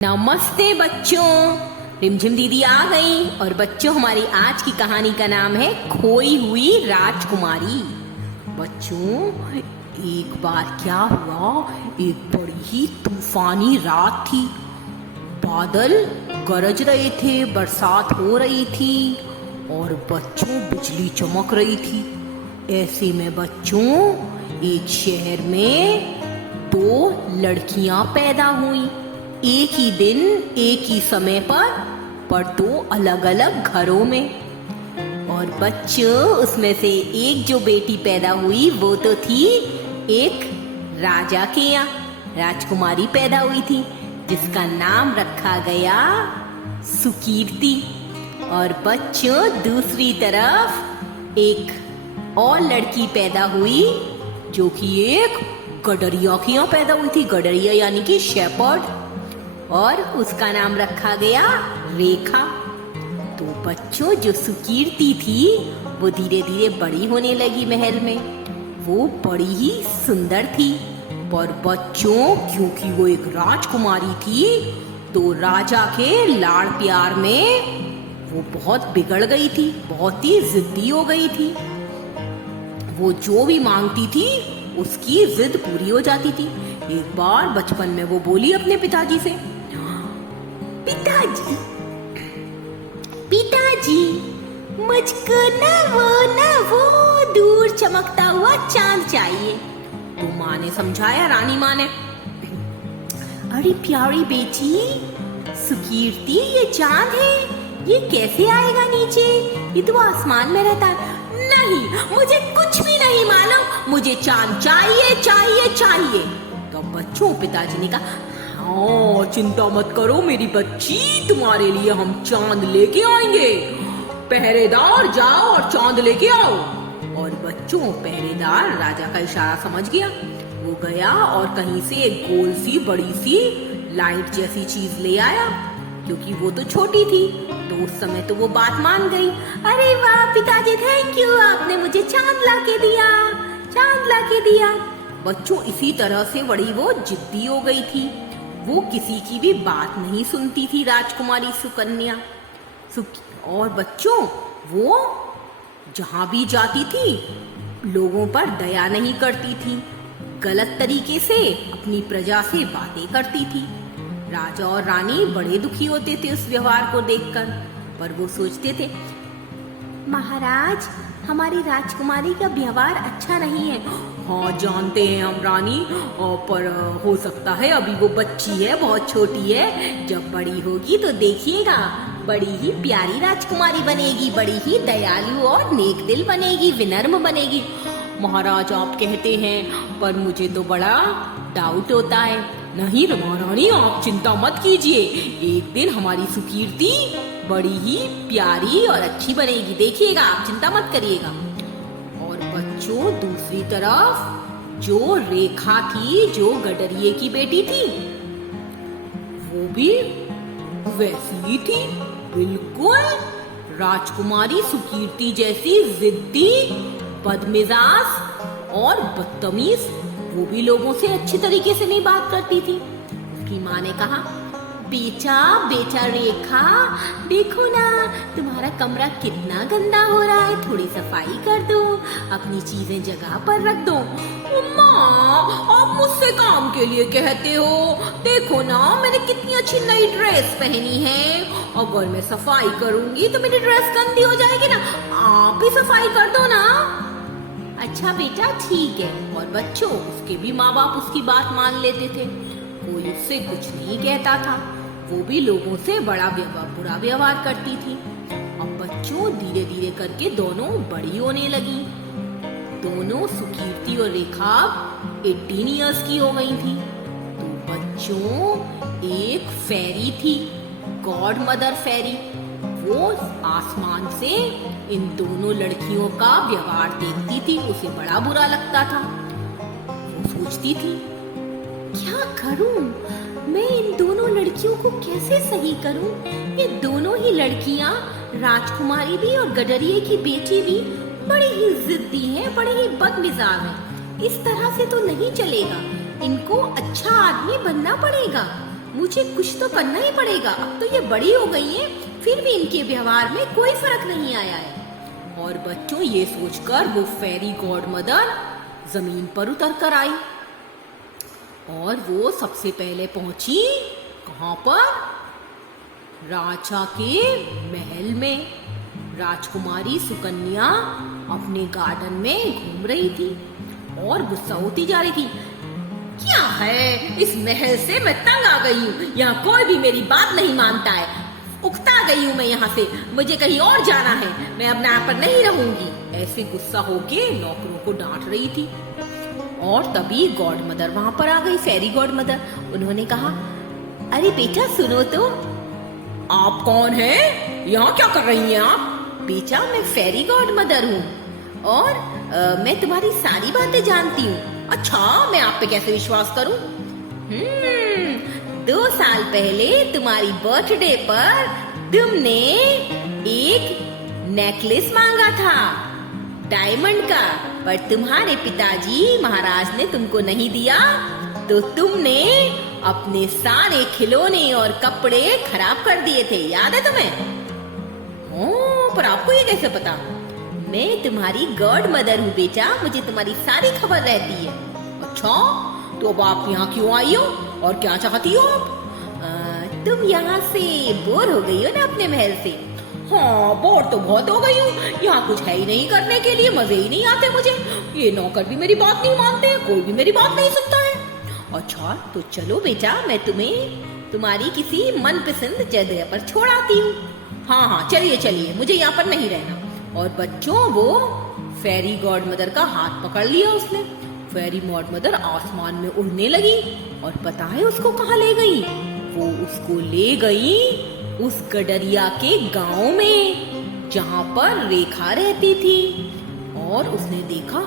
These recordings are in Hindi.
नमस्ते बच्चों। रिमझिम दीदी आ गई और बच्चों हमारी आज की कहानी का नाम है खोई हुई राजकुमारी। बच्चों एक बार क्या हुआ, एक बड़ी ही तूफानी रात थी। बादल गरज रहे थे, बरसात हो रही थी और बच्चों बिजली चमक रही थी। ऐसे में बच्चों एक शहर में दो लड़कियां पैदा हुई, एक ही दिन एक ही समय पर दो अलग अलग घरों में। और बच्चों उसमें से एक जो बेटी पैदा हुई वो तो थी एक राजा के यहाँ राजकुमारी पैदा हुई थी, जिसका नाम रखा गया सुकीर्ति। और बच्चों दूसरी तरफ एक और लड़की पैदा हुई जो कि एक गडरिया के यहाँ पैदा हुई थी। गडरिया यानी कि शेपर्ड, और उसका नाम रखा गया रेखा। तो बच्चों जो सुकीर्ति थी वो धीरे धीरे बड़ी होने लगी महल में। वो बड़ी ही सुंदर थी, पर बच्चों क्योंकि वो एक राजकुमारी थी तो राजा के लाड़ प्यार में वो बहुत बिगड़ गई थी, बहुत ही जिद्दी हो गई थी। वो जो भी मांगती थी उसकी जिद पूरी हो जाती थी। एक बार बचपन में वो बोली अपने पिताजी से, पिताजी पिताजी मुझको ना वो दूर चमकता हुआ चांद चाहिए। तो माँ ने समझाया, रानी माँ ने, अरे प्यारी बेटी सुकीर्ति, ये चांद है, ये कैसे आएगा नीचे? ये तो आसमान में रहता है। नहीं, मुझे कुछ भी नहीं मालूम, मुझे चांद चाहिए चाहिए चाहिए। तो बच्चों पिताजी ने कहा, हाँ चिंता मत करो मेरी बच्ची, तुम्हारे लिए हम चांद लेके आएंगे। पहरेदार जाओ और चांद लेके आओ। और बच्चों पहरेदार राजा का इशारा समझ गया। वो गया और कहीं से एक गोल सी बड़ी सी लाइट जैसी चीज ले आया। क्योंकि वो तो छोटी थी तो उस समय तो वो बात मान गई। अरे वाह पिताजी, थैंक यू, आपने मुझे चांद ला के दिया, चांद ला के दिया। बच्चों इसी तरह से बड़ी वो जिद्दी हो गई थी। वो किसी की भी बात नहीं सुनती थी राजकुमारी सुकन्या। और बच्चों वो जहां भी जाती थी लोगों पर दया नहीं करती थी, गलत तरीके से अपनी प्रजा से बातें करती थी। राजा और रानी बड़े दुखी होते थे उस व्यवहार को देखकर, पर वो सोचते थे, महाराज हमारी राजकुमारी का व्यवहार अच्छा नहीं है। हाँ जानते हैं हम रानी, पर हो सकता है अभी वो बच्ची है, बहुत छोटी है, जब बड़ी होगी तो देखिएगा बड़ी ही प्यारी राजकुमारी बनेगी, बड़ी ही दयालु और नेक दिल बनेगी, विनम्र बनेगी। महाराज आप कहते हैं, पर मुझे तो बड़ा डाउट होता है। नहीं महारानी आप चिंता मत कीजिए, एक दिन हमारी सुकीर्ति बड़ी ही प्यारी और अच्छी बनेगी, देखिएगा आप चिंता मत करिएगा। और बच्चों दूसरी तरफ जो रेखा थी, जो गडरिये की बेटी थी, वो भी वैसी ही थी, बिल्कुल राजकुमारी सुकीर्ति जैसी जिद्दी, बदमिजाज और बदतमीज। वो भी लोगों से अच्छी तरीके से नहीं बात करती थी। उसकी माँ ने कहा, बेटा रेखा देखो ना तुम्हारा कमरा कितना गंदा हो रहा है, थोड़ी सफाई कर दो, अपनी चीजें जगह पर रख दो। माँ आप मुझसे काम के लिए कहते हो, देखो ना मैंने कितनी अच्छी नई ड्रेस पहनी है, अगर मैं सफाई करूंगी तो मेरी ड्रेस गंदी हो जाएगी ना, आप ही सफाई कर दो ना। अच्छा बेटा ठीक है। और बच्चों उसके भी माँ बाप उसकी बात मान लेते थे, कोई उससे कुछ नहीं कहता था। वो भी लोगों से बुरा व्यवहार करती थी। अब बच्चों धीरे धीरे करके दोनों बड़ी होने लगी। दोनों सुकीर्ति और रेखा 18 इयर्स की हो गई थी। तो बच्चों एक फेरी थी, गॉड मदर फेरी, वो आसमान से इन दोनों लड़कियों का व्यवहार देखती थी, उसे बड़ा बुरा लगता था। वो सोचती थी, क्या करूं मैं, इन दोनों लड़कियों को कैसे सही करूं? ये दोनों ही लड़कियां, राजकुमारी भी और गडरिये की बेटी भी, बड़ी ही जिद्दी हैं, बड़ी ही बदमिजाज हैं। इस तरह से तो नहीं चलेगा, इनको अच्छा आदमी बनना पड़ेगा। मुझे कुछ तो करना ही पड़ेगा। अब तो ये बड़ी हो गई है, फिर भी इनके व्यवहार में कोई फर्क नहीं आया है। और बच्चों, ये सोचकर वो फेरी गॉड मदर जमीन पर उतर कर आई और वो सबसे पहले पहुंची कहाँ पर? राजा के महल में। राजकुमारी सुकन्या अपने गार्डन में घूम रही थी और गुस्सा होती जा रही थी। क्या है, इस महल से मैं तंग आ गई हूँ, यहाँ कोई भी मेरी बात नहीं मानता है, उकता गई हूँ मैं यहाँ से, मुझे कहीं और जाना है, मैं अब यहाँ पर नहीं रहूंगी। ऐसे गुस्सा होके नौकरों को डांट रही थी। और तभी गॉड मदर वहां पर आ गई, फेरी गॉड मदर। उन्होंने कहा, अरे बेटा सुनो तो। आप कौन हैं? यहाँ क्या कर रही हैं आप? बेटा, मैं फेरी गॉड मदर हूँ और मैं तुम्हारी सारी बातें जानती हूँ। अच्छा, मैं आप पे कैसे विश्वास करूँ? 2 साल पहले तुम्हारी बर्थडे पर तुमने एक नेकलेस मांगा था डायमंड का, पर तुम्हारे पिताजी महाराज ने तुमको नहीं दिया, तो तुमने अपने सारे खिलौने और कपड़े खराब कर दिए थे, याद है तुम्हें? ओह, पर आपको ये कैसे पता? मैं तुम्हारी गॉड मदर हूँ बेटा, मुझे तुम्हारी सारी खबर रहती है। अच्छा, तो अब आप यहाँ क्यों आई हो और क्या चाहती हो आप? तुम यहाँ से बोर हो गई हो ना अपने महल से? हाँ, बोर तो बहुत हो गई हूँ, यहाँ कुछ है ही नहीं करने के लिए, मजे ही नहीं आते मुझे, ये नौकर भी मेरी बात नहीं मानते, कोई भी मेरी बात नहीं सुनता है। अच्छा, तो चलो बेटा, मैं तुम्हें तुम्हारी किसी मनपसंद जगह पर छोड़ आती हूँ। हाँ हाँ, चलिए चलिए, मुझे यहाँ पर नहीं रहना। और बच्चों, वो फेरी गॉड मदर का हाथ पकड़ लिया उसने। फेरी गॉड मदर आसमान में उड़ने लगी और पता है उसको कहाँ ले गई? वो उसको ले गई उस गडरिया के गांव में जहाँ पर रेखा रहती थी। और उसने देखा,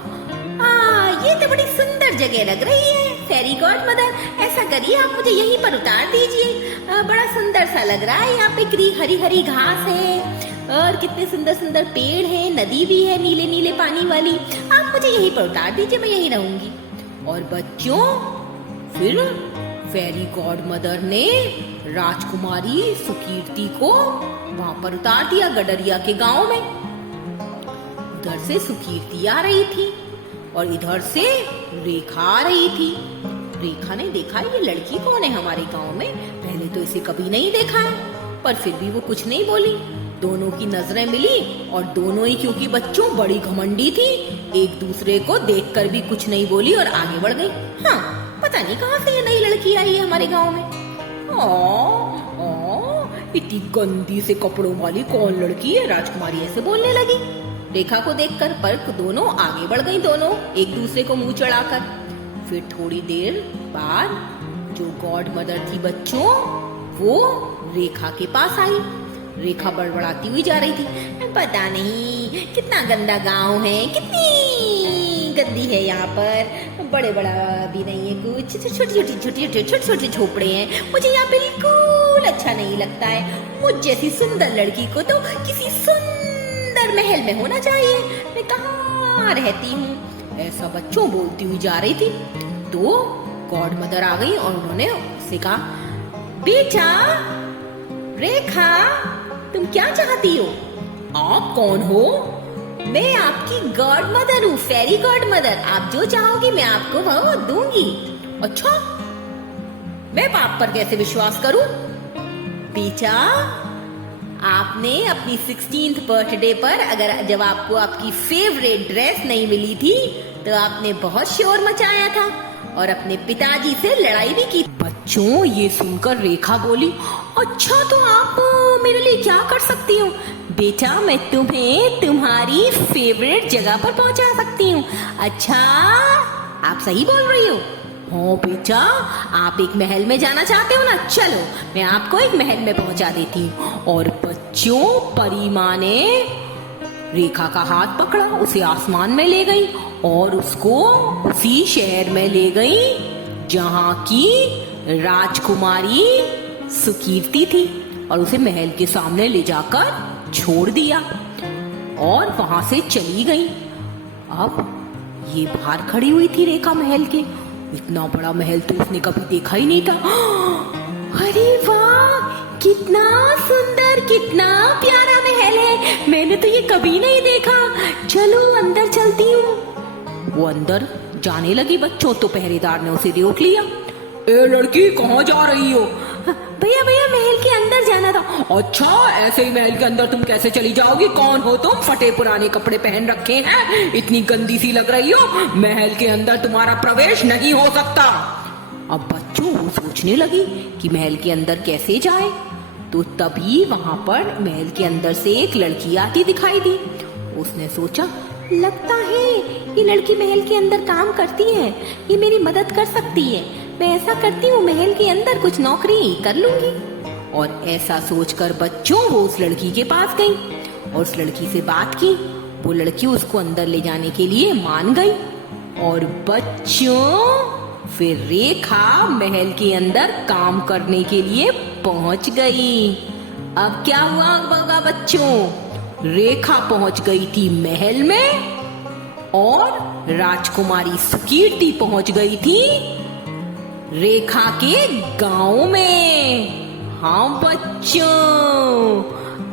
ये तो बड़ी सुंदर जगह लग रही है फेरी गॉड मदर, ऐसा करिए आप मुझे यहीं पर उतार दीजिए, बड़ा सुंदर सा लग रहा है, यहाँ पे हरी हरी घास है और कितने सुंदर सुंदर पेड़ हैं, नदी भी है नीले नीले पानी वाली, आप मुझे यहीं पर उतार दीजिए, मैं यहीं रहूंगी। और बच्चों, फिर फेरी गॉड मदर ने राजकुमारी सुकीर्ति को वहां पर उतार दिया गडरिया के गांव में। उधर से सुकीर्ति आ रही थी और इधर से रेखा आ रही थी। रेखा ने देखा, ये लड़की कौन है हमारे गांव में, पहले तो इसे कभी नहीं देखा है, पर फिर भी वो कुछ नहीं बोली। दोनों की नजरें मिली और दोनों ही, क्योंकि बच्चों बड़ी घमंडी थी, एक दूसरे को देखकर भी कुछ नहीं बोली और आगे बढ़ गई। हाँ, पता नहीं कहाँ से ये नई लड़की आई है हमारे गांव में। इतनी गंदी से कपड़ों वाली कौन लड़की है, राजकुमारी ऐसे बोलने लगी रेखा को देखकर। पर दोनों आगे बढ़ गई, दोनों एक दूसरे को मुंह चढ़ाकर। फिर थोड़ी देर बाद जो गॉड मदर थी बच्चों, वो रेखा के पास आई। रेखा बड़बड़ाती हुई जा रही थी, पता नहीं कितना गंदा गांव है, कितनी गंदी है यहाँ पर, बड़े बड़ा भी नहीं है कुछ, छोटे छोटे झोपड़े हैं, मुझे यहाँ बिल्कुल अच्छा नहीं लगता है। मुझ जैसी सुंदर लड़की को तो किसी सुंदर महल में होना चाहिए, मैं कहाँ रहती हूँ, ऐसा बच्चों बोलती हुई जा रही थी। तो गॉड मदर आ गई और उन्होंने उससे कहा, बेटा रेखा, तुम क्या चाहती हो? आप कौन हो? मैं आपकी गॉड मदर हूँ, फेरी गॉड मदर, आप जो चाहोगी मैं आपको वो दूंगी। अच्छा, मैं बाप पर कैसे विश्वास करूं? बेटा, आपने अपनी 16th बर्थडे पर जब आपको आपकी फेवरेट ड्रेस नहीं मिली थी, तो आपने बहुत शोर मचाया था और अपने पिताजी से लड़ाई भी की। बच्चों, ये सुनकर रेखा बोली, अच्छा तो आप मेरे लिए क्या कर सकती हो? बेटा, मैं तुम्हें तुम्हारी फेवरेट जगह पर पहुंचा सकती हूँ। अच्छा, आप सही बोल रही हो? हाँ बेटा, आप एक महल में जाना चाहते हो ना, चलो मैं आपको एक महल में पहुंचा देती हूँ। और बच्चों, परी माँ ने रेखा का हाथ पकड़ा, उसे आसमान में ले गई और उसको उसी शहर में ले गई जहाँ की राजकुमारी सुकीर्ति थी, और उसे महल के सामने ले जाकर छोड़ दिया और वहां से चली गई। अब ये बाहर खड़ी हुई थी रेखा महल के, इतना बड़ा महल तो उसने कभी देखा ही नहीं था। अरे वाह, कितना सुंदर, कितना प्यारा महल है। मैंने तो ये कभी नहीं देखा। चलो अंदर चलती हूँ। वो अंदर जाने लगी बच्चों तो पहरेदार ने उसे रोक लिया। ए लड़की, कहाँ जा रही हो? भैया भैया, महल के अंदर जाना था। अच्छा, ऐसे ही महल के अंदर तुम कैसे चली जाओगी? कौन हो तुम? फटे पुराने कपड़े पहन रखे हैं, इतनी गंदी सी लग रही हो। महल के अंदर तुम्हारा प्रवेश नहीं हो सकता। अब बच्चों वो सोचने लगी कि महल के अंदर कैसे जाए। तो तभी वहां पर महल के अंदर से एक लड़की आती दिखाई दी। उसने सोचा, लगता है ये लड़की महल के अंदर काम करती है, ये मेरी मदद कर सकती है। मैं ऐसा करती हूँ, महल के अंदर कुछ नौकरी कर लूंगी। और ऐसा सोचकर बच्चों वो उस लड़की के पास गई और उस लड़की से बात की। वो लड़की उसको अंदर ले जाने के लिए मान गई। और बच्चों फिर रेखा महल के अंदर काम करने के लिए पहुंच गई। अब क्या हुआ होगा बच्चों? रेखा पहुंच गई थी महल में और राजकुमारी सुकीर्ति पहुंच गई थी रेखा के गांव में। हाँ बच्चों,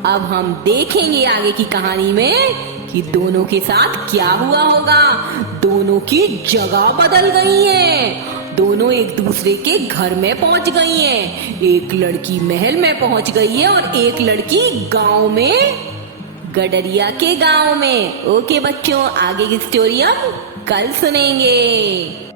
अब हम देखेंगे आगे की कहानी में कि दोनों के साथ क्या हुआ होगा। दोनों की जगह बदल गई है, दोनों एक दूसरे के घर में पहुंच गई हैं। एक लड़की महल में पहुंच गई है और एक लड़की गांव में, गडरिया के गांव में। ओके बच्चों, आगे की स्टोरी हम कल सुनेंगे।